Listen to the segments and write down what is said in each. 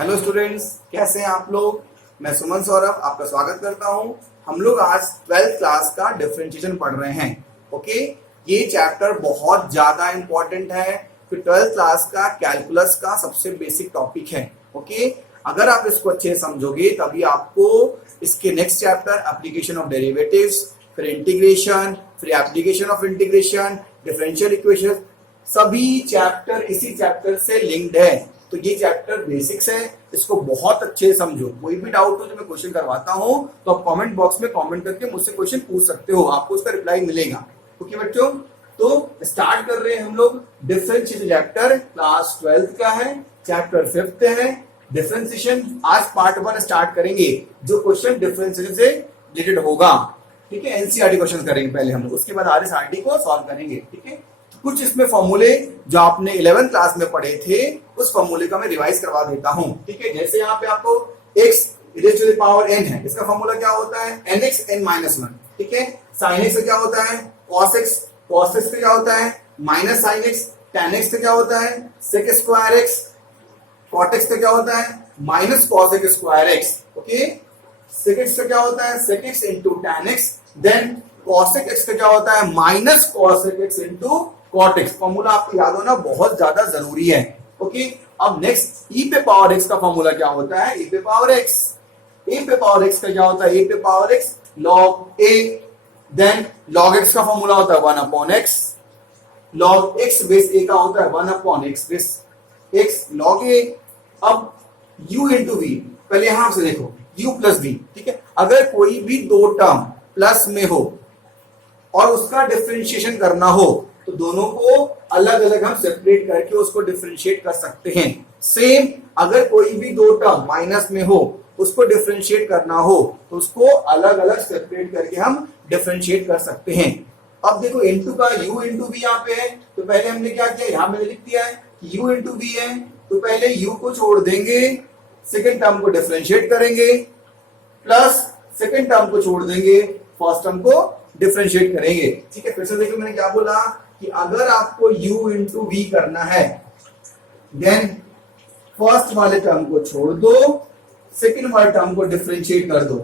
Hello students, कैसे हैं आप लोग। मैं सुमन सौरभ आपका स्वागत करता हूं। हम लोग आज 12th क्लास का डिफरेंशिएशन पढ़ रहे हैं। ओके, ये चैप्टर बहुत ज्यादा इंपॉर्टेंट है कि 12th क्लास का कैलकुलस का सबसे बेसिक टॉपिक है। ओके, अगर आप इसको अच्छे से समझोगे तभी आपको इसके next chapter application of derivatives, फिर इंटीग्रेशन, फिर application of integration, differential equation, सभी चैप्टर इसी चैप्टर से लिंक्ड है। तो ये चैप्टर बेसिक्स है, इसको बहुत अच्छे से समझो। कोई भी डाउट हो जो मैं क्वेश्चन करवाता हूं तो आप कमेंट बॉक्स में कमेंट करके मुझसे क्वेश्चन पूछ सकते हो, आपको उसका रिप्लाई मिलेगा। ओके बच्चों, तो स्टार्ट कर रहे हैं हम लोग डिफरेंशिएशन चैप्टर। क्लास 12th का है, चैप्टर 5th है डिफरेंशिएशन। आज पार्ट 1 स्टार्ट करेंगे जो क्वेश्चन डिफरेंशिएशन से रिलेटेड होगा। ठीक है, एनसीईआरटी क्वेश्चन करेंगे पहले हम लोग, उसके बाद आरएसआरटी को सॉल्व करेंगे। ठीक है, कुछ इसमें फॉर्मूले जो आपने 11th क्लास में पढ़े थे उस फॉर्मूले का मैं रिवाइज करवा देता हूं। ठीक है, जैसे यहाँ पे आपको x raise to the power n है, इसका फॉर्मूला क्या होता है nx n-1। ठीक है, sin x का क्या होता है cos x का क्या होता है minus sin x, tan x का क्या होता है sec square x, cot x का क्या होता है minus cos x square x। Okay, sec x का क्या होता है sec x into tan x, then cos x का क्या होता है minus cos x into cot x। Formula आपको याद होना बहुत ज्यादा जरूरी है। ओके, अब नेक्स्ट e पे पावर x का फॉर्मूला क्या होता है, e पे पावर x। e पे पावर x का क्या होता है e पे power x log a, then log x का फॉर्मूला होता है 1 upon x, log x base a का होता है 1 upon x base x log a। अब u इंटू v, पहले यहां से देखो u प्लस v। ठीक है, अगर कोई भी दो टर्म प्लस में हो और उसका डिफरेंशिएशन करना हो तो दोनों को अलग अलग हम सेपरेट करके उसको डिफरेंशिएट कर सकते हैं। सेम अगर कोई भी दो टर्म माइनस में हो उसको डिफरेंशिएट करना हो तो उसको अलग अलग सेपरेट करके हम डिफरेंशिएट कर सकते हैं। अब देखो इनटू का u इंटू v यहाँ पे है, तो पहले हमने क्या किया, यहां मैंने लिख दिया है कि u इंटू v है, तो पहले u को छोड़ देंगे, सेकेंड टर्म को डिफरेंशिएट करेंगे, प्लस सेकेंड टर्म को छोड़ देंगे, फर्स्ट टर्म को डिफरेंशिएट करेंगे। ठीक है, फिर से देखो मैंने क्या बोला कि अगर आपको u इंटू v करना है देन फर्स्ट वाले टर्म को छोड़ दो, सेकंड वाले टर्म को डिफरेंशिएट कर दो।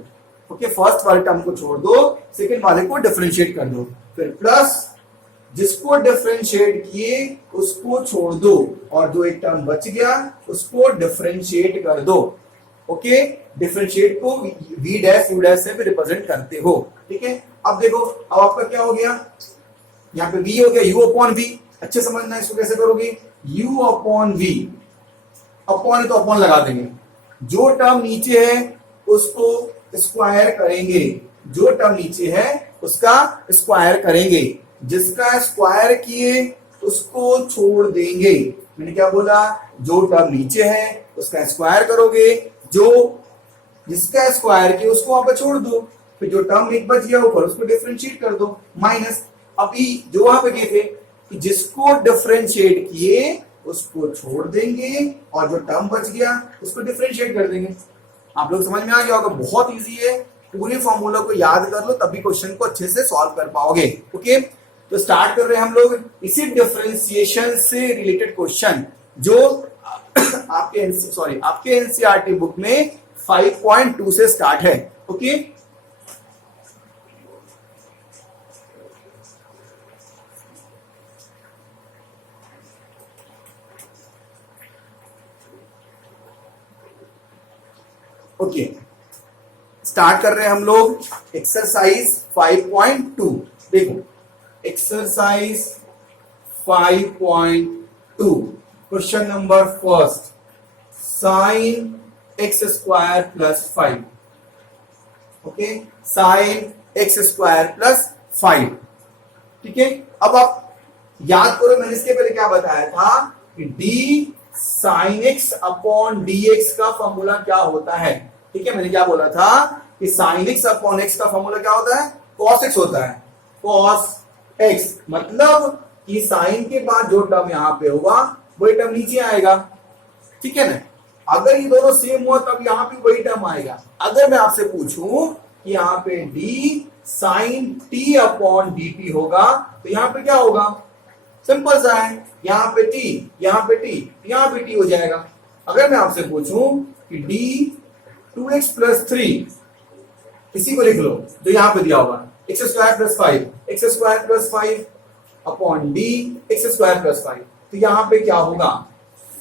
ओके, फर्स्ट वाले टर्म को छोड़ दो, सेकंड वाले को डिफरेंशिएट कर दो, फिर प्लस जिसको डिफरेंशिएट किए उसको छोड़ दो और जो एक टर्म बच गया उसको डिफरेंशिएट कर दो। ओके, डिफरेंशिएट को v डैश u डैश से भी रिप्रेजेंट करते हो। ठीक है, अब देखो अब आपका क्या हो गया, यहाँ पे v हो गया u अपॉन v। अच्छे समझना इसको कैसे करोगे, u अपॉन v, अपॉन है तो अपॉन लगा देंगे, जो टर्म नीचे है उसको स्क्वायर करेंगे, जो टर्म नीचे है उसका स्क्वायर करेंगे, जिसका स्क्वायर किए उसको छोड़ देंगे। मैंने क्या बोला, जो टर्म नीचे है उसका स्क्वायर करोगे, जो जिसका स्क्वायर किए उसको वहां पर छोड़ दो, फिर जो टर्म एक बच गया ऊपर उसको डिफरेंशिएट कर दो, माइनस अभी जो वहां पे किए थे कि जिसको डिफरेंशिएट किए उसको छोड़ देंगे और जो टर्म बच गया उसको डिफरेंशिएट कर देंगे। आप लोग समझ में आ गया होगा, बहुत इजी है, पूरे फॉर्मूला को याद कर लो तभी क्वेश्चन को अच्छे से सॉल्व कर पाओगे। ओके, तो स्टार्ट कर रहे हैं हम लोग इसी डिफरेंशिएशन से रिलेटेड क्वेश्चन जो आपके एनसीईआरटी बुक में 5.2 से स्टार्ट है। ओके, ओके, स्टार्ट कर रहे हैं हम लोग एक्सरसाइज 5.2। देखो exercise 5.2 question number first, sign x square plus 5। Okay, sign x square plus 5। ठीक है, अब आप याद करो मैंने इसके पहले क्या बताया था कि D sine x upon d x का फॉर्मूला क्या होता है। ठीक है, मैंने क्या बोला था कि साइन एक्स अपॉन एक्स का फॉर्मूला क्या होता है, कॉस एक्स होता है। कॉस एक्स मतलब कि साइन के बाद जो टर्म यहां पे होगा वही टर्म नीचे आएगा। ठीक है ना, अगर ये दोनों सेम हुआ तब यहां पे वही टर्म आएगा। अगर मैं आपसे पूछूं कि यहाँ पे d sine t upon d t होगा तो यहाँ पे क्या होगा, सिंपल सा है, यहाँ पे टी, यहाँ पे टी, यहाँ पे टी हो जाएगा। अगर मैं आपसे पूछूं कि d 2x प्लस 3, इसी को लिख लो जो यहां पे दिया होगा, x square plus 5, x square plus 5 upon d x square plus 5, तो यहां पे क्या होगा?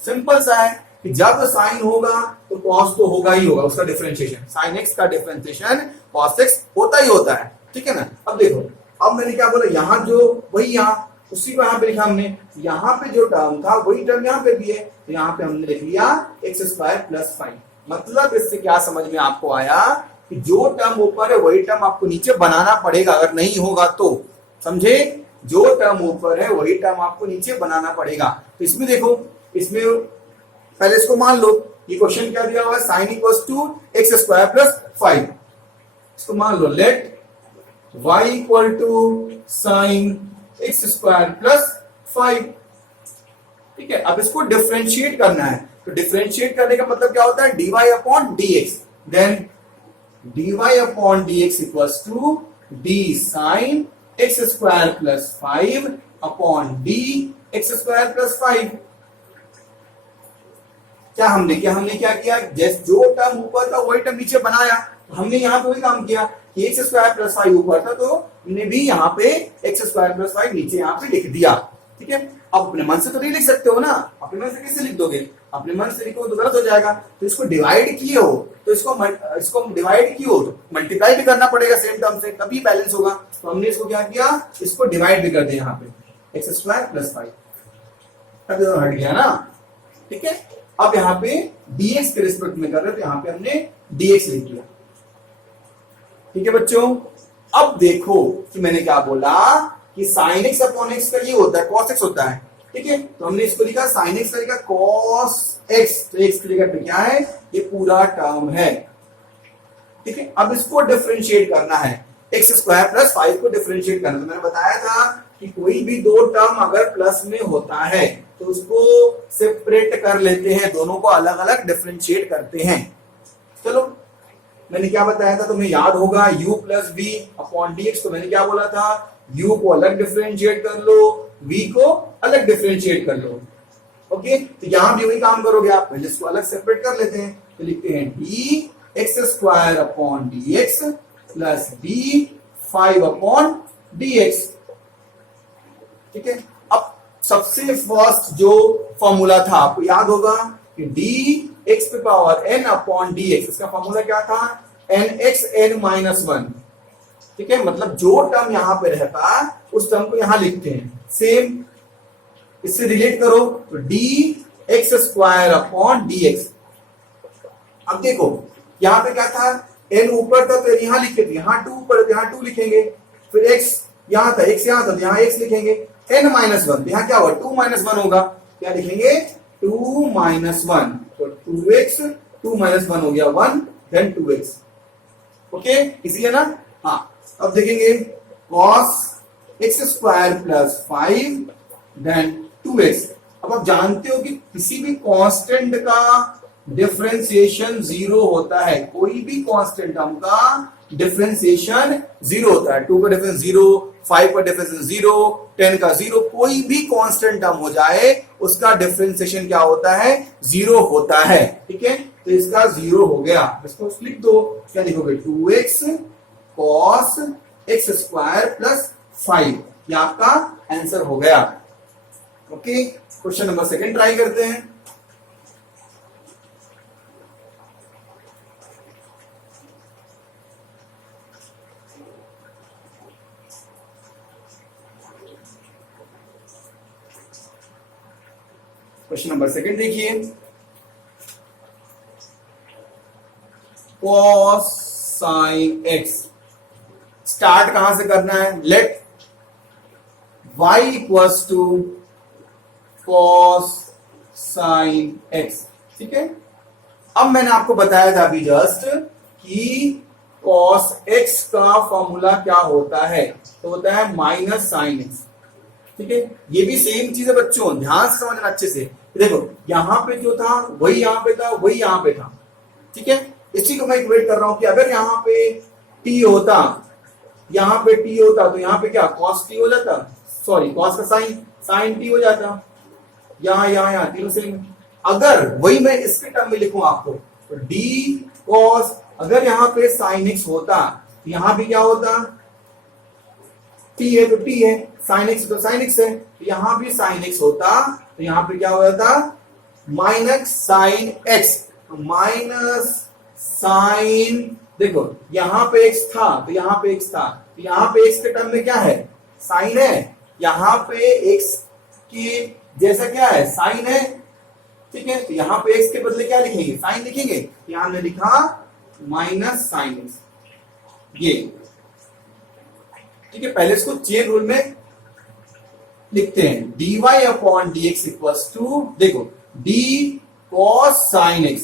सिंपल सा है कि जब साइन होगा तो कॉस तो होगा ही होगा, उसका डिफरेंशिएशन, साइन एक्स का डिफरेंशिएशन कॉस एक्स होता ही होता है, ठीक है ना। अब देखो, अब मैंने क्या बोला, यहां जो वही यहां उसी को यहां पे लिखा हमने, यहां पे जो टर्म था वही टर्म यहां पे भी है, तो यहां पे हमने लिख लिया एक्स स्क्वायर प्लस 5। मतलब इससे क्या समझ में आपको आया कि जो टर्म ऊपर है वही टर्म आपको नीचे बनाना पड़ेगा, अगर नहीं होगा तो, समझे? जो टर्म ऊपर है वही टर्म आपको नीचे बनाना पड़ेगा। तो इसमें देखो, इसमें पहले इसको मान लो, ये क्वेश्चन क्या दिया हुआ है, sine equals to x square plus 5, इसको मान लो let y equal to sine x square plus 5, ठीक है। अब इसको डिफरेंशिएट करना है, तो डिफरेंशिएट करने का मतलब क्या होता है, dy upon dx, then dy upon dx equals to d sine x square plus 5 upon d x square plus 5। क्या हमने क्या किया, जैसे जो टर्म ऊपर था वही टर्म नीचे बनाया, तो हमने यहाँ पे वही काम किया कि एक्स स्क्वायर प्लस 5 ऊपर था, तो हमने भी यहाँ पे एक्स स्क्वायर प्लस 5 नीचे यहाँ पे लिख दिया, ठीक है। अब अपने मन से तो नहीं लिख सकते हो ना, अपने मन से कैसे लिख दोगे? अपने मन से लिखो तो गलत हो जाएगा, तो इसको डिवाइड किए हो तो इसको डिवाइड किए हो तो मल्टीप्लाई भी करना पड़ेगा सेम टर्म से, तभी बैलेंस होगा। तो हमने इसको क्या किया, इसको डिवाइड भी कर दिया यहाँ पे, एक्स स्क्वायर प्लस 5, तब तो हट गया ना, ठीक है। अब यहाँ पे dx के रिस्पेक्ट में कर रहे थे, यहाँ पे हमने dx लिख दिया, ठीक है बच्चों। अब देखो कि मैंने क्या बोला कि साइन एक्स अपॉन एक्स का ये होता है, कॉस एक्स होता है, ठीक है। तो हमने इसको लिखा साइन एक्स का लिखा कॉस एक्स, तो एक्स की जगह पे क्या है, ये पूरा टर्म है, ठीक है। अब इसको डिफरेंशिएट करना है, एक्स स्क्वायर प्लस 5 को डिफरेंशिएट करना। तो मैंने बताया था कि कोई भी दो टर्म अगर प्लस में होता है तो उसको सेपरेट कर लेते हैं, दोनों को अलग अलग डिफरेंशिएट करते हैं। चलो, मैंने क्या बताया था तुम्हें याद होगा, u plus v upon dx, तो मैंने क्या बोला था, u को अलग डिफरेंशिएट कर लो, v को अलग डिफरेंशिएट कर लो, ओके। तो यहां भी वही काम करोगे आप, पहले इसको अलग सेपरेट कर लेते हैं, तो लिखते हैं d x square upon dx plus d 5 upon dx, ठीक है। अब सबसे फर्स्ट जो फॉर्मूला था आपको याद होगा कि डी एक्स पे power n upon d x, इसका फॉर्मूला क्या था, एन एक्स एन माइनस 1, ठीक है। मतलब जो टर्म यहां पे रहता उस टर्म को यहां लिखते हैं, सेम इससे रिलेट करो, तो D x square upon d x. अब देखो यहां पे क्या था, n ऊपर था तो यहां लिखे थे, यहाँ 2 ऊपर है, यहाँ 2 लिखेंगे, फिर x यहां था, x यहां था तो यहाँ x लिखेंगे, n माइनस 1, यहाँ क्या होगा, 2 माइनस 1 होगा, क्या लिखेंगे, 2 माइनस 1, तो 2x, 2 माइनस 1 हो गया 1, देन 2x, ओके, इसी है ना। हाँ, अब देखेंगे cos x square plus 5 then 2x। अब आप जानते हो कि किसी भी कांस्टेंट का डिफरेंशिएशन 0 होता है, कोई भी कांस्टेंट टर्म का डिफरेंशिएशन 0 होता है, 2 का डिफरेंस 0, 5 का डिफरेंस 0, 10 का 0, कोई भी कांस्टेंट टर्म हो जाए उसका डिफरेंशिएशन क्या होता है, 0 होता है, ठीक है। तो इसका 0 हो गया, इसको लिख दो, क्या लिखोगे, 2x cos x square plus 5, ये आपका आंसर हो गया, ओके। क्वेश्चन नंबर 2 ट्राई करते हैं। क्वेश्चन नंबर 2 देखिए, cos sin x, स्टार्ट कहां से करना है, let y equals to cos sin x, ठीक है। अब मैंने आपको बताया था अभी जस्ट कि cos x का फॉर्मूला क्या होता है, तो होता है माइनस साइन x, ठीक है। ये भी सेम चीज है बच्चों, ध्यान से समझना अच्छे से। देखो यहां पे जो था वही यहां पे था, वही यहां पे था, ठीक है। इसी को मैं इक्वेट कर रहा हूं कि अगर यहां पे t होता, यहां पे t होता तो यहां पे क्या cos t हो जाता, सॉरी cos का साइन t हो जाता, यहां तीनों सेम। अगर वही मैं इसके टर्म में लिखूं आपको, तो डी कॉस, अगर यहां पे साइन एक्स होता तो यहां भी क्या होता, टी है तो टी है, साइन एक्स तो साइन एक्स है, तो यहां भी साइन एक्स होता, तो यहां पे क्या हो जाता, माइनस साइन एक्स, तो माइनस साइन, देखो यहां पे एक्स था तो यहां पे एक्स था, तो यहां पे एक्स के टर्म में क्या है, साइन है, यहां पे एक्स की जैसा क्या है, साइन है, ठीक है, तो यहां पे एक्स के बदले क्या लिखेंगे, साइन लिखेंगे, यहां हमने लिखा माइनस साइन एक्स, ये ठीक है। पहले इसको चेन रूल में लिखते हैं, dy upon dx equals to, देखो d cos sin x,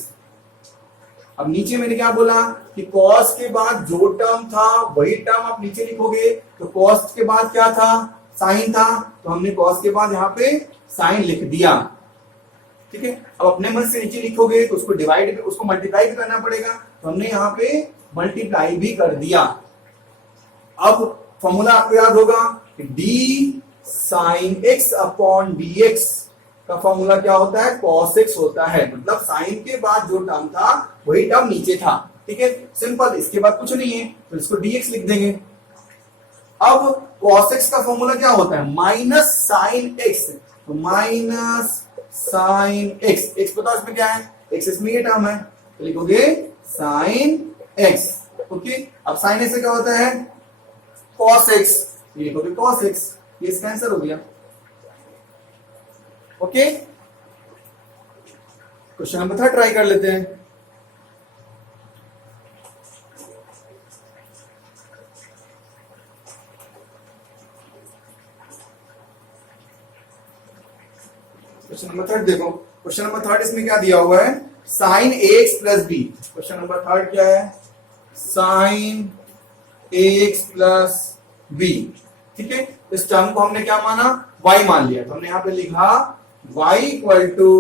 अब नीचे मैंने क्या बोला कि cos के बाद जो टर्म था वही टर्म आप नीचे लिखोगे, तो cos के बाद क्या था, sin था, तो हमने cos के बाद यहां पे sin लिख दिया, ठीक है। अब अपने मन से नीचे लिखोगे तो उसको डिवाइड, उसको मल्टीप्लाई भी करना पड़ेगा, तो हमने यहां पे मल्टीप्लाई भी कर दिया। अब फॉर्मूला आपको याद होगा कि d sin x upon dx का फॉर्मूला क्या होता है, cos x होता है, मतलब साइन के बाद जो टर्म था वही टर्म नीचे था, ठीक है, सिंपल, इसके बाद कुछ नहीं है, तो इसको dx लिख देंगे। अब cos x का फॉर्मूला क्या होता है, माइनस साइन x, तो माइनस साइन x, x बताओ इसमें क्या है, x इसमें ये टर्म है, तो लिखोगे साइन x, ओके। अब साइन x से क्या होता है, cos x, ये लिखोगे cos x, ये इसका आंसर हो गया, ओके। क्वेश्चन नंबर 3 ट्राई कर लेते हैं। क्वेश्चन नंबर 3 देखो, क्वेश्चन नंबर 3 इसमें क्या दिया हुआ है, sine ax plus b, question number 3 क्या है, साइन ax प्लस बी, ठीक है। इस टर्म को हमने क्या माना, y मान लिया, तो हमने यहां पे लिखा y equal to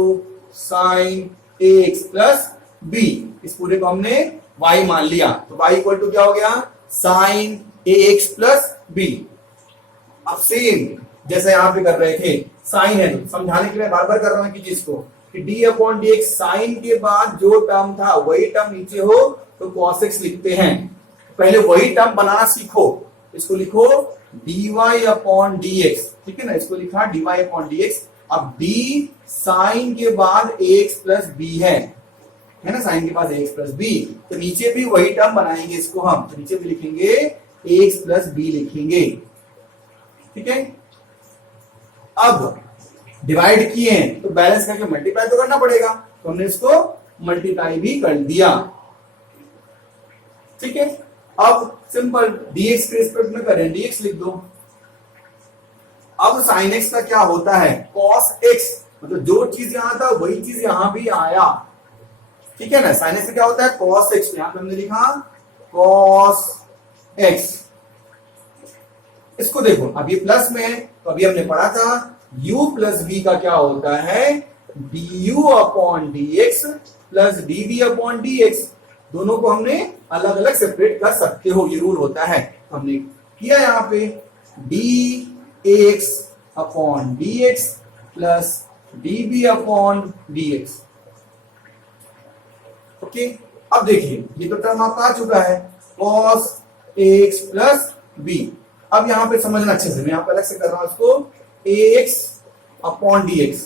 sine ax plus b, इस पूरे को हमने y मान लिया, तो y इक्वल टू क्या हो गया, साइन ax प्लस बी। अब सेम जैसे यहां पे कर रहे थे, साइन है, समझाने के लिए बार बार कर रहा हूं कि जिसको कि d अपॉन dx, साइन के बाद जो टर्म था वही टर्म नीचे हो तो cos x लिखते हैं, पहले वही टर्म बनाना सीखो, इसको लिखो dy अपॉन dx, ठीक है ना, इसको लिखा dy अपॉन dx। अब d साइन के बाद ax प्लस b है ना, साइन के बाद ax प्लस b, तो नीचे भी वही टर्म बनाएंगे इसको हम, तो नीचे भी लिखेंगे ax प्लस b लिखेंगे, ठीक है। अब डिवाइड किए हैं तो बैलेंस करके मल्टीप्लाई तो करना पड़ेगा, तो हमने इसको मल्टीप्लाई भी कर दिया, ठीक है। अब सिंपल dx के रिस्पेक्ट में करें, dx लिख दो। अब sin x का क्या होता है, cos x, मतलब जो चीज यहां था वही चीज यहां भी आया, ठीक है ना, sin x से क्या होता है, cos x, यहां पे हमने लिखा cos x। इसको देखो, अब ये प्लस में है, तो अभी हमने पढ़ा था u प्लस v का क्या होता है, du upon dx plus dv upon dx, दोनों को हमने अलग अलग सेपरेट कर सकते हो, ये रूल होता है, हमने किया यहां पे dx upon dx plus dv upon dx, okay. अब देखिए ये तो टर्म आपका आ चुका है cos x प्लस b, अब यहां पे समझना अच्छे से, मैं यहां पर अलग से कर रहा हूं इसको, ax अपॉन dx,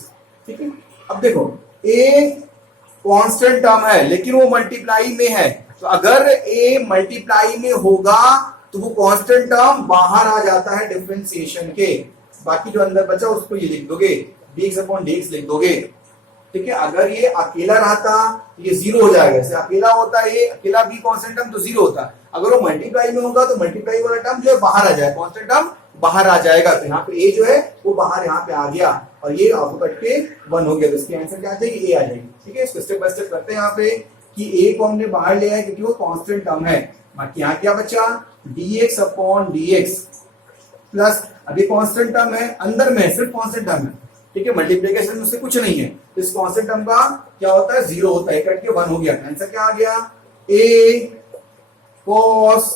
ठीक है। अब देखो a कांस्टेंट टर्म है लेकिन वो मल्टीप्लाई में है, तो अगर a मल्टीप्लाई में होगा तो वो कांस्टेंट टर्म बाहर आ जाता है डिफरेंशिएशन के, बाकी जो अंदर बचा उसको ये लिख दोगे, dx अपॉन dx लिख दोगे, ठीक है। अगर ये अकेला रहता ये जीरो हो जाएगा, जैसे अकेला होता है ये अकेला b कांस्टेंट टर्म तो जीरो होता, अगर वो मल्टीप्लाई में होगा तो मल्टीप्लाई वाला टर्म जो है बाहर आ जाएगा, कांस्टेंट टर्म बाहर आ जाएगा, तो यहाँ पे a जो है वो बाहर यहाँ पे आ गया और ये आपको कट के 1 हो गया, तो इसकी आंसर क्या आ जाएगी, a आ जाएगी, ठीक है। इसको स्टेप बाय स्टेप करते हैं यहाँ पे कि a को हमने बाहर ले आया क्योंकि वो कांस्टेंट टर्म है, बाकी यहाँ क्या बचा, dx अपॉन dx प्लस, अभी कांस्टेंट टर्म है, अंदर में सिर्फ कांस्टेंट टर्म है, ठीक है, मल्टीप्लिकेशन में उससे कुछ नहीं है, तो इस कांस्टेंट टर्म का क्या होता है, जीरो होता है, कट के 1 हो गया, आंसर क्या आ गया, a cos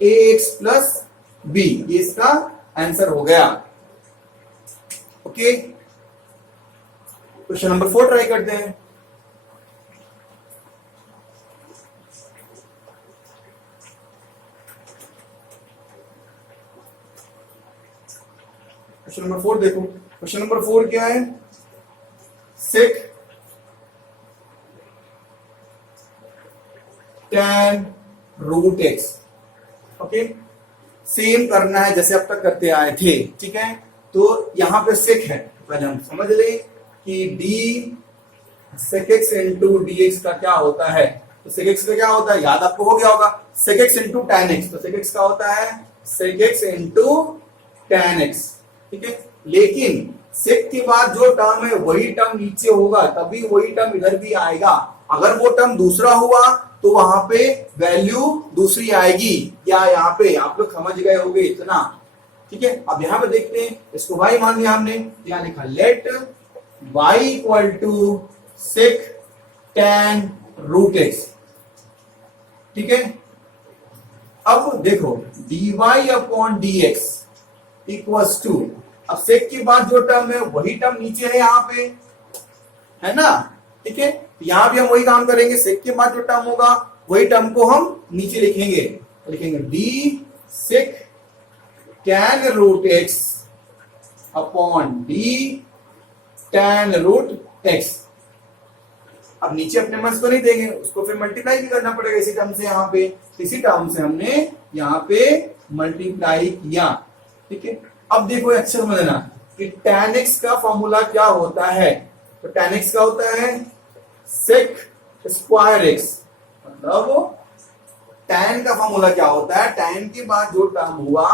ax plus b, ये इसका आंसर हो गया, ओके। क्वेश्चन नंबर 4 ट्राई करते हैं। क्वेश्चन नंबर 4 देखो, क्वेश्चन नंबर 4 क्या है, sec tan root x. Okay, same करना है जैसे अब तक करते आए थे, ठीक है। तो यहां पे सेक है, पहले हम समझ लें कि d sec x into d x का क्या होता है। तो सेक एक्स का क्या होता है, याद आपको हो गया होगा, sec x into tan x. तो सेक एक्स का होता है sec x into tan x, ठीक है। लेकिन सेक के बाद जो टर्म है वही टर्म नीचे होगा, तभी वही टर्म इधर भी आएगा। अगर वो टर्म दूसरा हुआ तो वहां पे वैल्यू दूसरी आएगी, या यहाँ पे आप लोग समझ गए होंगे इतना, ठीक है। अब यहां पे देखते हैं, इसको y मान लिया हमने, क्या लिखा, let y equal to sec tan root x, ठीक है। अब देखो dy upon dx equals to, अब सेक के बाद जो टर्म है वही टर्म नीचे है यहाँ पे, है ना, ठीक है। यहां भी हम वही काम करेंगे, सेक के बाद जो टर्म होगा वही टर्म को हम नीचे लिखेंगे, लिखेंगे D sec tan root x upon D tan root x. अब नीचे अपने मन को नहीं देंगे, उसको फिर मल्टीप्लाई भी करना पड़ेगा इसी टर्म से, यहाँ पे इसी टर्म से हमने यहाँ पे मल्टीप्लाई किया, ठीक है। अब देखो अच्छा समझना कि tan x का फॉर्मूला क्या होता है। तो tan x का होता है सेक स्क्वायर x, मतलब tan का फॉर्मूला क्या होता है, tan के बाद जो टर्म हुआ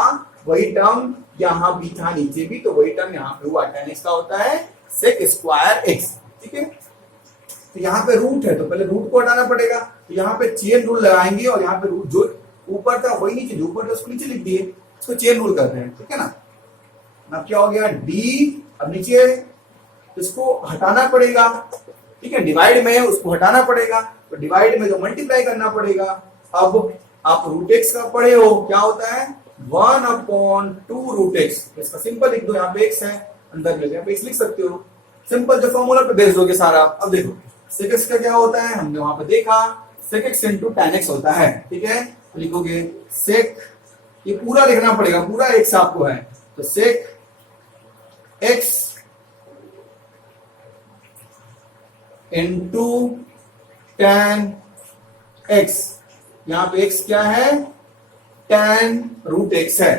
वही टर्म यहां भी था नीचे भी, तो वही टर्म यहां पे हुआ। tan x का होता है सेक स्क्वायर x, ठीक है। तो यहाँ पे रूट है तो पहले रूट को हटाना पड़ेगा, तो यहाँ पे चेन रूल लगाएंगे और यहाँ पे रूट जो ऊपर था वही नीचे, जो ऊपर था उसको नीचे लिख दिए, इसको चेन रूल करते हैं, ठीक है ना। अब क्या हो गया, डी, अब नीचे इसको हटाना पड़ेगा, ठीक है, डिवाइड में है उसको हटाना पड़ेगा, तो डिवाइड में जो मल्टीप्लाई करना पड़ेगा। अब आप रूट एक्स का पढ़े हो, क्या होता है 1 अपॉन 2 रूट एक्स, इसका सिंपल लिख दो, यहाँ पे एक्स है अंदर में, यहाँ पे एक्स लिख सकते हो, सिंपल जो फॉर्मूला पे बेस दोगे सारा। अब देखो सेक एक्स का क्या होता है, हमने वहां पे देखा sec x into tan x होता है, ठीक है। तो लिखोगे सेक, ये पूरा लिखना पड़ेगा, पूरा एक्स आपको है, तो sec x into tan x, यहां पे एक्स क्या है, टैन रूट एक्स है,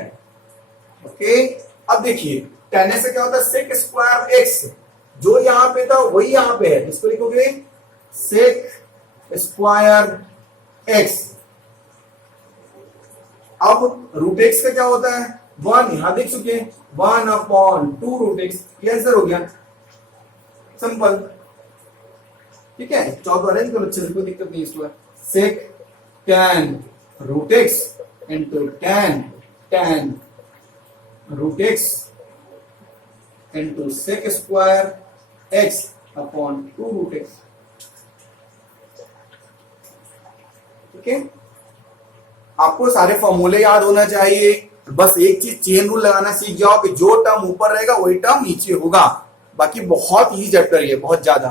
ओके। अब देखिए टैन एक्स से क्या होता है सेक स्क्वायर एक्स, जो यहां पे था वही यहां पे है, इसको लिखोगे सेक स्क्वायर एक्स। अब रूट एक्स का क्या होता है 1, यहां देख चुके हैं 1 अपॉन 2 रूट एक्स, ये आंसर हो गया, सिंपल, ठीक है। चौको अरेंज करो अच्छे से, कोई दिक्कत नहीं इसमें। Sec tan root x into tan root x into sec square x upon 2 root x, ठीक है। आपको सारे फॉर्मूले याद होना चाहिए, बस एक चीज चेन रूल लगाना सीख जाओ कि जो टर्म ऊपर रहेगा वही टर्म नीचे होगा, बाकी बहुत ही चैप्टर है, बहुत ज्यादा।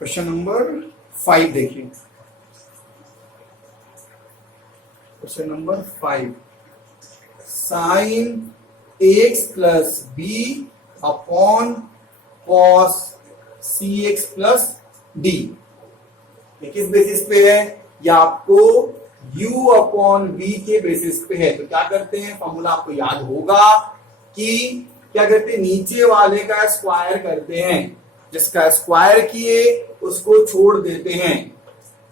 क्वेश्चन नंबर 5 देखिए, question number 5, sine x plus B upon cos सी एक्स प्लस डी, किस बेसिस पे है, या आपको u अपॉन v के बेसिस पे है। तो क्या करते हैं, फॉर्मूला आपको याद होगा कि क्या करते हैं, नीचे वाले का स्क्वायर करते हैं, जिसका स्क्वायर किए उसको छोड़ देते हैं,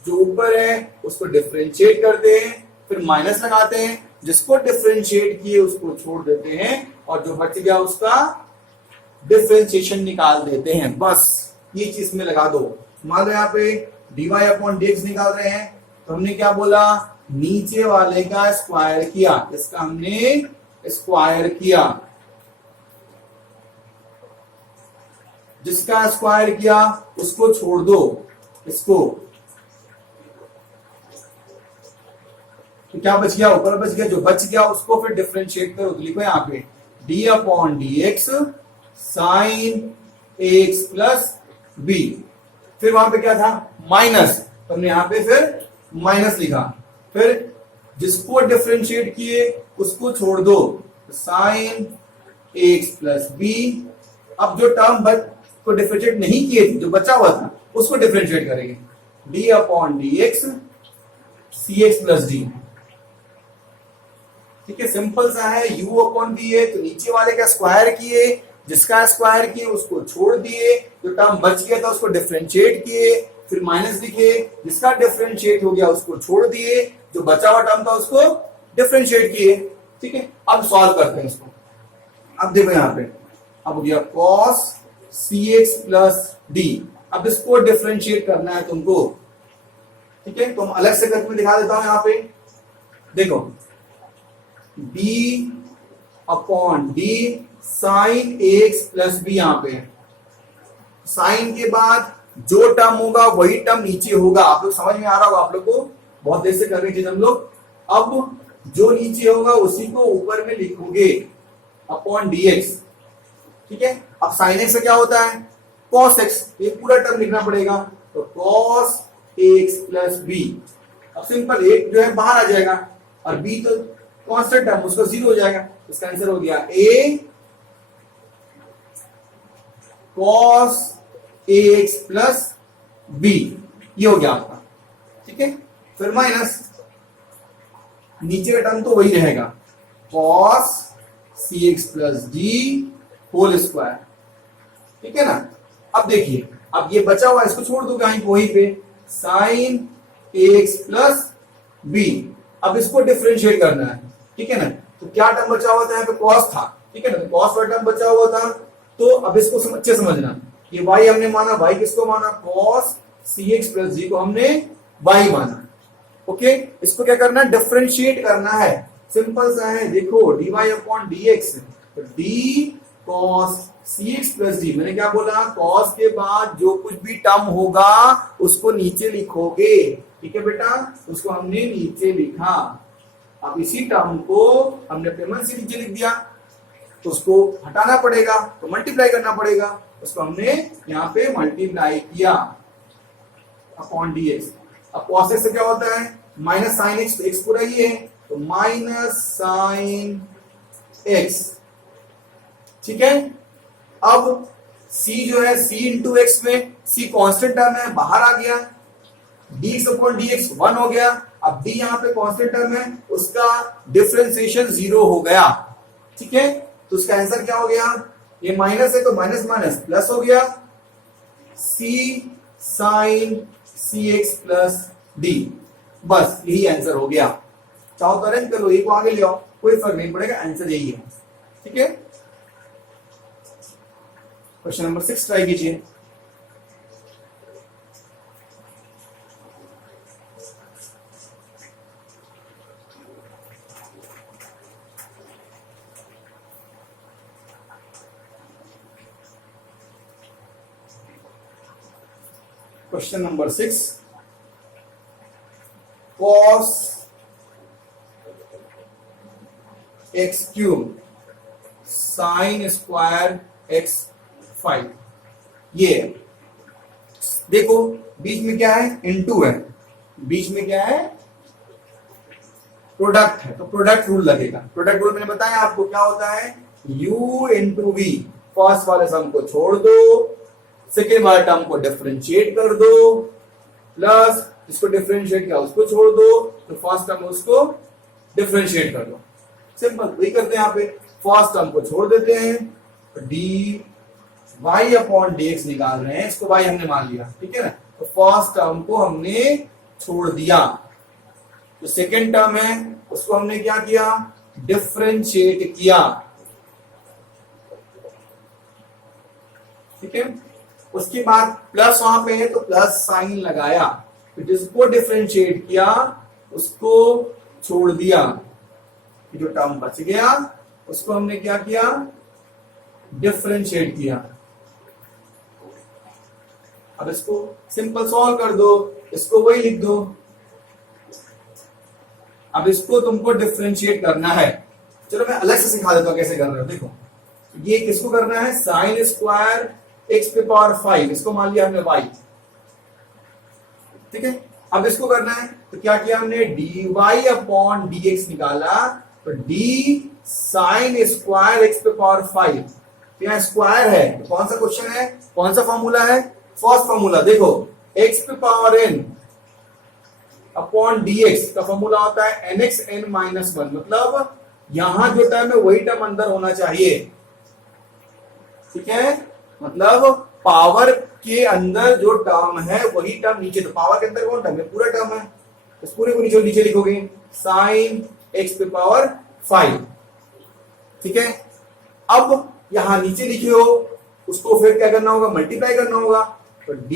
जो ऊपर है उसको डिफरेंशिएट करते हैं, फिर माइनस लगाते हैं, जिसको डिफरेंशिएट किए उसको छोड़ देते हैं, और जो बच गया उसका डिफरेंशिएशन निकाल देते हैं। बस ये चीज में लगा दो। मान लो यहाँ पे dy अपॉन dx निकाल रहे हैं, तो हमने क्या बोला, नीचे वाले का स्क्वायर किया, इसका हमने स्क्वायर किया, जिसका स्क्वायर किया उसको छोड़ दो, इसको, तो क्या बच गया, ऊपर बच गया, जो बच गया उसको फिर डिफरेंशिएट करो, तो लिखो यहाँ पे d upon d x sine x plus b. फिर वहां पे क्या था, माइनस, तो हमने यहाँ पे फिर माइनस लिखा, फिर जिसको डिफरेंशिएट किए उसको छोड़ दो, साइन एक्स प्लस बी। अब जो टर्म को डिफरेंशिएट नहीं किए थे, जो बचा हुआ था, उसको डिफरेंशिएट करेंगे, डी अपॉन डी एक्स सी एक्स प्लस डी। ठीक है, सिंपल सा है, u अपॉन बी है, तो नीचे वाले का स्क्वायर किए, जिसका स्क्वायर किए उसको छोड़ दिए, जो टर्म बच गया था उसको डिफरेंशिएट किए, फिर माइनस लिखे, जिसका डिफरेंशिएट हो गया उसको छोड़ दिए, जो बचा हुआ टर्म था उसको डिफरेंशिएट किए। ठीक है, अब सॉल्व करते हैं इसको। अब देखो यहाँ पे, अब हो गया cos cx प्लस डी। अब इसको डिफरेंशिएट करना है तुमको। ठीक है, तो हम अलग से करके दिखा देता हूं यहाँ पे, देखो b upon d sine x plus b. यहाँ पे साइन के बाद जो टर्म होगा वही टर्म नीचे होगा। आप लोग समझ में आ रहा होगा, आप लोग को बहुत देर से कर रही चीज हम लोग। अब जो नीचे होगा उसी को ऊपर में लिखोगे अपॉन डी एक्स। ठीक है, अब साइन एक्स से क्या होता है, कॉस एक्स, ये पूरा टर्म लिखना पड़ेगा, तो कॉस एक्स प्लस बी। अब सिंपल, एक जो है बाहर आ जाएगा और बी तो कांस्टेंट टर्म, उसका जीरो हो जाएगा। इसका आंसर हो गया ए कॉस एक्स प्लस बी, ये हो गया आपका। ठीक है, फिर माइनस, नीचे का टर्म तो वही रहेगा, कॉस सी x plus D whole square. ठीक है ना। अब देखिए, अब ये बचा हुआ इसको छोड़ दो कहीं वहीं पे, साइन एक्स प्लस बी। अब इसको डिफरेंशिएट करना है। ठीक है ना, तो क्या टर्म बचा हुआ था, यहाँ पे कॉस था। ठीक है ना, तो कॉस वाला टर्म बचा हुआ था, तो अब इसको अच्छे समझना, ये y हमने माना, y किसको माना, कॉस सी एक्स प्लस जी को हमने y माना। ओके, इसको क्या करना है, डिफरेंशिएट करना है, सिंपल सा है। देखो d y upon d x, तो डी कॉस सी एक्स प्लस डी, मैंने क्या बोला, कॉस के बाद जो कुछ भी टर्म होगा उसको नीचे लिखोगे। ठीक है बेटा, उसको हमने नीचे लिखा। अब इसी टर्म को हमने पेमेंट से नीचे लिख दिया, तो उसको हटाना पड़ेगा, तो मल्टीप्लाई करना पड़ेगा, उसको हमने यहाँ पे मल्टीप्लाई किया अपॉन डी एक्स। अब कॉस एक्स से क्या होता है, माइनस साइन एक्स, तो एक्स पूरा ही है, तो माइनस साइन एक्स। ठीक है, अब c जो है, c इंटू एक्स में c कांस्टेंट टर्म है, बाहर आ गया, dx अपॉन dx 1 हो गया। अब d यहाँ पे कांस्टेंट टर्म है, उसका डिफरेंशिएशन 0 हो गया। ठीक है, तो उसका आंसर क्या हो गया, ये माइनस है तो माइनस माइनस प्लस हो गया, c साइन सी एक्स प्लस डी। बस यही आंसर हो गया। चाहो तो अरेंज कर लो, एक को आगे ले आओ, कोई फर्क नहीं पड़ेगा, आंसर यही है। ठीक है, क्वेश्चन नंबर 6 ट्राई कीजिए। Question number 6, cos x cube sine square x 5। ये देखो बीच में क्या है, इनटू है, बीच में क्या है, प्रोडक्ट है, तो प्रोडक्ट रूल लगेगा। प्रोडक्ट रूल मैंने बताया आपको क्या होता है, u इंटू वी। फर्स्ट वाले सम को छोड़ दो, सेकेंड वाले टर्म को डिफरेंशिएट कर दो, प्लस इसको डिफरेंशिएट किया उसको छोड़ दो, तो फर्स्ट टर्म उसको डिफरेंशिएट कर दो। सिंपल, वही करते हैं यहाँ पे, फर्स्ट टर्म को छोड़ देते हैं, d y upon d x निकाल रहे हैं, इसको वाई हमने मान लिया। ठीक है ना, तो फर्स्ट टर्म को हमने छोड़ दिया, जो सेकेंड टर्म है उसको हमने क्या किया, डिफरेंशिएट किया। ठीक है, उसके बाद प्लस वहां पे है तो प्लस साइन लगाया, तो जिसको डिफरेंशिएट किया उसको छोड़ दिया, जो टर्म बच गया उसको हमने क्या किया, डिफरेंशिएट किया। अब इसको सिंपल सॉल्व कर दो, इसको वही लिख दो। अब इसको तुमको डिफरेंशिएट करना है। चलो मैं अलग से सिखा देता हूं कैसे कर रहे हो। देखो ये किसको करना है, साइन स्क्वायर एक्स पे पावर 5, इसको मान लिया हमने y, ठीक है। अब इसको करना है तो क्या किया हमने, dy अपॉन dx निकाला, तो d साइन स्क्वायर एक्स पे पावर 5, यहाँ स्क्वायर है तो कौन सा क्वेश्चन है, कौन सा फॉर्मूला है, फर्स्ट फॉर्मूला। देखो x पे पावर n अपॉन dx का फॉर्मूला होता है nx n माइनस 1, मतलब यहां जो टर्म है वही टर्म अंदर होना चाहिए, ठीक है। मतलब पावर के अंदर जो टर्म है वही टर्म नीचे, तो पावर के अंदर कौन टर्म है, पूरा टर्म है, इस पूरे को नीचे लिखोगे साइन एक्स पे पावर 5, ठीक है। अब यहां नीचे लिखे हो, उसको फिर क्या करना होगा, मल्टीप्लाई करना होगा, तो d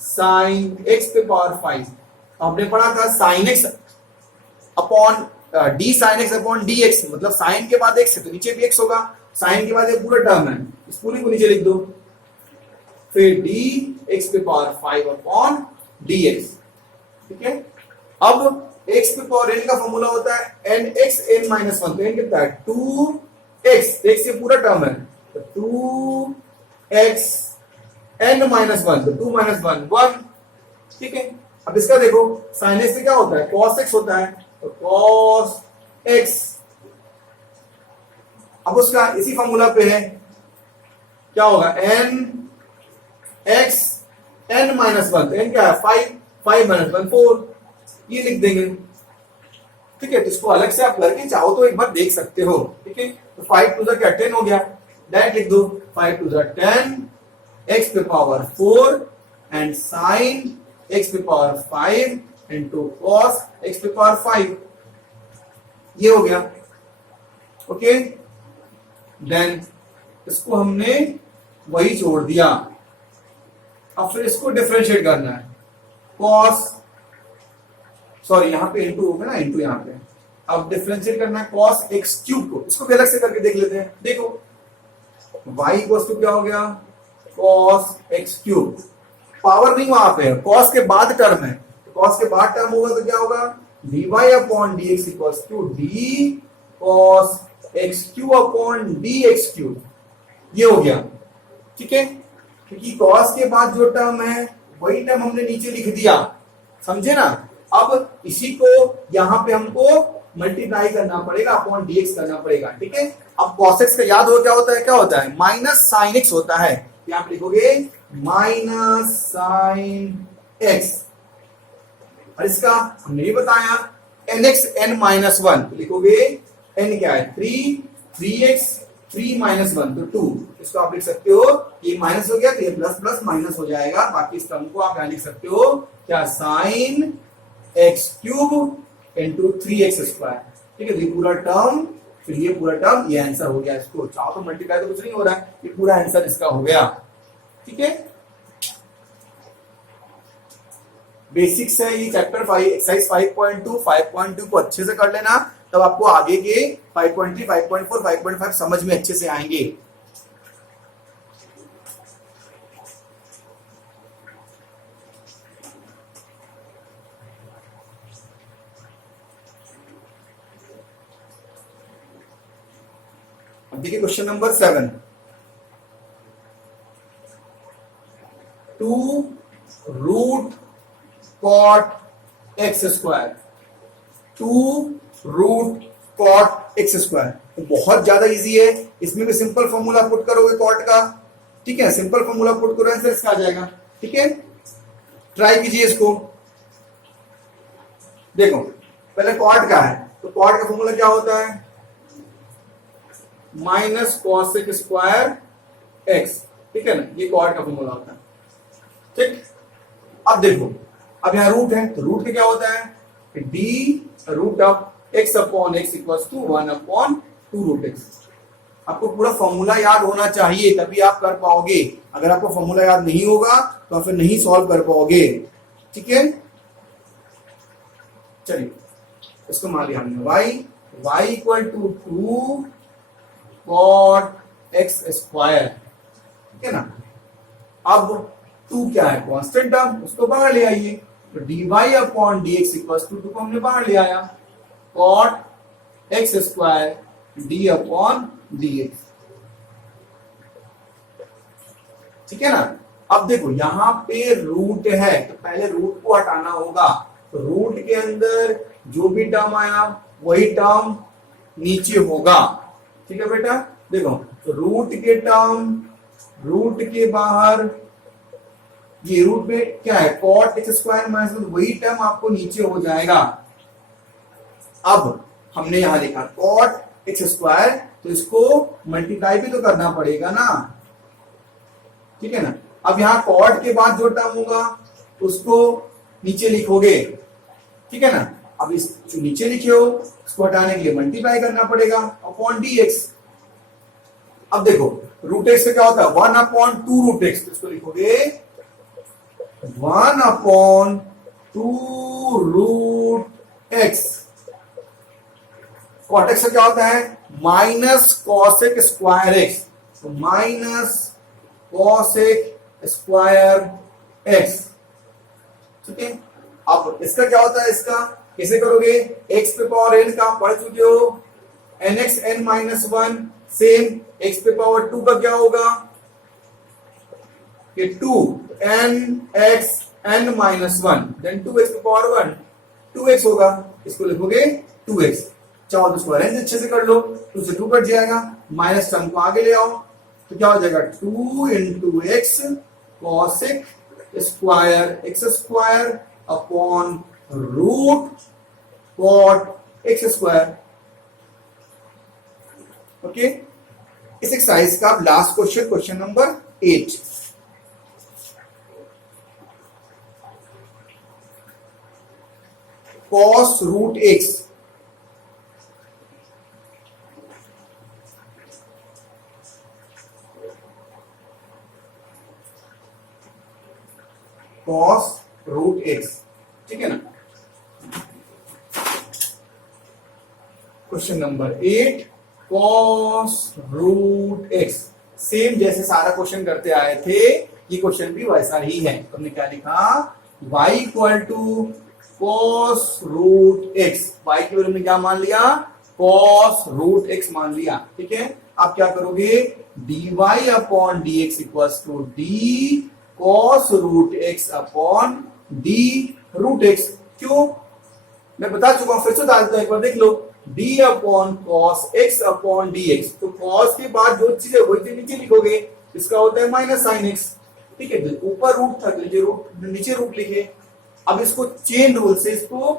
साइन एक्स पे पावर 5, आपने पढ़ा था sine x upon d sine x upon d x, मतलब साइन के बाद एक्स है तो नीचे भी एक्स होगा, साइन के बाद ये पूरा टर्म है, इस पूरी को नीचे लिख दो, फिर डी एक्स पे पावर 5 अपॉन डी एक्स, ठीक है। अब एक्स पे पावर n का फॉर्मूला होता है एन एक्स एन माइनस 1, तो n कितना है 2x, एक्स ये पूरा टर्म है, तो 2x n माइनस 1, तो 2 माइनस 1 1, ठीक है। अब इसका देखो साइन एक्स से क्या होता है, कॉस एक्स होता है, तो कॉस एक्स, अब उसका इसी फॉर्मूला पे है, क्या होगा n x n माइनस 1, तो n क्या है 5, 5 माइनस 1 4, ये लिख देंगे, ठीक है। तो इसको अलग से आप करके चाहो तो एक बार देख सकते हो, ठीक है। तो 5 टू द क्या 10 हो गया, डायरेक्ट लिख दो 5 टू द 10 x पे पावर 4 एंड साइन x पे पावर 5 इंटू कॉस x पे पावर 5, ये हो गया, ओके। देन इसको हमने वही छोड़ दिया, अब फिर इसको डिफरेंशिएट करना है, कॉस, सॉरी यहाँ पे इंटू होगा ना, इंटू यहाँ पे, अब डिफरेंशिएट करना है कॉस एक्स क्यूब को, इसको भी अलग से करके देख लेते हैं। देखो y इक्वल्स टू क्या हो गया, कॉस एक्स क्यूब, पावर नहीं वहां पे है, कॉस के बाद टर्म है, तो कॉस के बाद टर्म होगा तो क्या होगा, dy upon dx equals to d cos x cube upon d x cube, ये हो गया, ठीक है। क्योंकि कॉस के बाद जो टर्म है वही टर्म हमने नीचे लिख दिया, समझे ना। अब इसी को यहां पे हमको मल्टीप्लाई करना पड़ेगा, अपॉन dx करना पड़ेगा, ठीक है। अब cos x का याद हो क्या होता है, क्या होता है, माइनस साइन x होता है, यहां पे लिखोगे माइनस साइन x, और इसका हमने ये बताया nx n माइनस 1, लिखोगे n क्या है 3, 3x 3 माइनस 1, तो 2, इसको आप लिख सकते हो, ये माइनस हो गया तो ये प्लस प्लस माइनस हो जाएगा, बाकी इस टर्म को आप यहां लिख सकते हो क्या, sine x cube into 3x square, ठीक है। ये पूरा टर्म, फिर ये पूरा टर्म, ये आंसर हो गया। इसको चाहो तो मल्टीप्लाई तो कुछ नहीं हो रहा है, ये पूरा आंसर इसका हो गया, ठीक है। बेसिक्स है ये चैप्टर 5, एक्सरसाइज 5.2 5.2 को अच्छे से कर लेना, तब आपको आगे के 5.3 5.4 5.5 समझ में अच्छे से आएंगे। अब देखिए question number 7, 2 root cot x square, 2 root cot x square, तो बहुत ज्यादा इजी है, इसमें भी सिंपल फॉर्मूला पुट करोगे कॉट का, ठीक है, सिंपल फॉर्मूला पुट करो आंसर इसका आ जाएगा, ठीक है। ट्राई कीजिए इसको, देखो पहले कॉट का है, तो कॉट का फॉर्मूला क्या होता है, minus cos x square x, ठीक है ना, ये कॉट का फॉर्मूला होता है, ठीक। अब देखो, अब यहां रूट है, तो रूट का क्या होता है, d root of x upon x equals to 1 upon 2 root x. आपको पूरा फॉर्मूला याद होना चाहिए तभी आप कर पाओगे, अगर आपको फॉर्मूला याद नहीं होगा तो आप फिर नहीं सॉल्व कर पाओगे, ठीक है। चलिए इसको मान लिया हमने, y equal to 2 cot x square, ठीक है ना। अब टू क्या है, कांस्टेंट टर्म, उसको बाहर ले आइए। तो dy upon dx equal to 2 को हमने बाहर ले आया, cot x स्क्वायर d अपॉन dx। ठीक है ना। अब देखो यहाँ पे रूट है, तो पहले रूट को हटाना होगा। तो रूट के अंदर जो भी टर्म आया वही टर्म नीचे होगा। ठीक है बेटा, देखो तो रूट के टर्म, रूट के बाहर ये रूट में क्या है, कॉट एक्स स्क्वायर माइनस, वही टर्म आपको नीचे हो जाएगा। अब हमने यहां लिखा कॉट एक्स स्क्वायर, तो इसको मल्टीप्लाई भी तो करना पड़ेगा ना। ठीक है ना। अब यहाँ कॉट के बाद जो टर्म होगा उसको नीचे लिखोगे। ठीक है ना। अब इस जो नीचे लिखे हो उसको हटाने के लिए मल्टीप्लाई करना पड़ेगा अपॉन dx। अब देखो रूट एक्स का क्या होता है, 1 अपॉन 2 रूट एक्स, तो इसको लिखोगे 1 upon 2 root x. Cot x का क्या होता है, माइनस कॉसेक स्क्वायर एक्स, तो माइनस कॉसेक स्क्वायर एक्स। ठीक है। अब इसका क्या होता है, इसका कैसे करोगे, एक्स पे पावर एन का पढ़ चुके हो, n x n minus 1, same x पे पावर 2 का क्या होगा कि 2 n x n minus 1, then 2 x पे पावर 1 2x होगा, इसको लिखोगे 2x। चाहो तो इसको अरेंज अच्छे से कर लो, 2 से 2 कट जाएगा, माइनस टर्म को आगे ले आओ, तो क्या हो जाएगा 2 into x cosec square x square upon root cot x square. Okay. इस एक्सरसाइज का last question, question number 8। Cos root x, cos root x. ठीक है ना। Question number 8, cos root x. Same जैसे सारा क्वेश्चन करते आए थे, ये क्वेश्चन भी वैसा ही है। तो हमने क्या लिखा, y equal to cos root x, y के वैल्यू में क्या मान लिया, कॉस रूट एक्स मान लिया। ठीक है। आप क्या करोगे, dy upon dx equals to d cos root x upon d root x. क्यों, मैं बता चुका हूं, फिर से डालता हूं, एक बार देख लो, d upon cos x upon dx। तो कॉस के बाद जो चीज है वही नीचे लिखोगे, इसका होता है माइनस साइन एक्स। ठीक है। ऊपर रूट था, नीचे रूट लिखे। अब इसको चेन रूल से इसको